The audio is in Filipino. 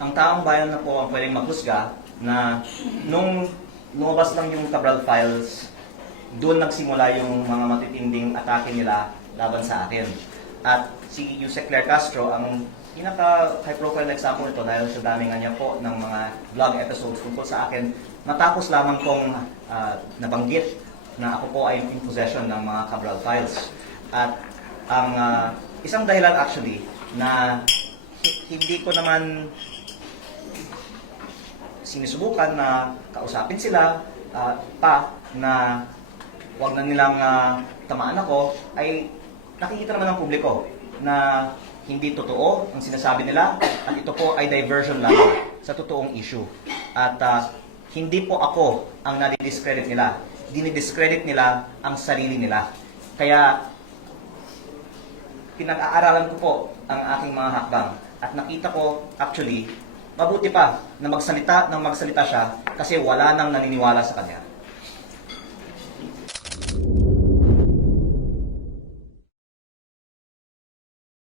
ang taong bayan na po ang pwedeng maghusga na nung lumabas lang yung Cabral files, doon nagsimula yung mga matitinding atake nila laban sa akin. At si Yusek Claire Castro, ang pinaka-high profile example nito dahil sa dami nga niya po ng mga vlog episodes tungkol sa akin, matapos lamang kong nabanggit na ako po ay in possession ng mga Cabral files. At ang isang dahilan actually na hindi ko naman sinusubukan na kausapin sila pa na wag na nilang tamaan ako, ay nakikita naman ng publiko na hindi totoo ang sinasabi nila at ito po ay diversion lang sa totoong issue. At hindi po ako ang nadi-discredit nila. Dinidiscredit nila ang sarili nila. Kaya pinag-aaralan ko po ang aking mga hakbang at nakita ko actually mabuti pa na magsalita siya kasi wala nang naniniwala sa kanya.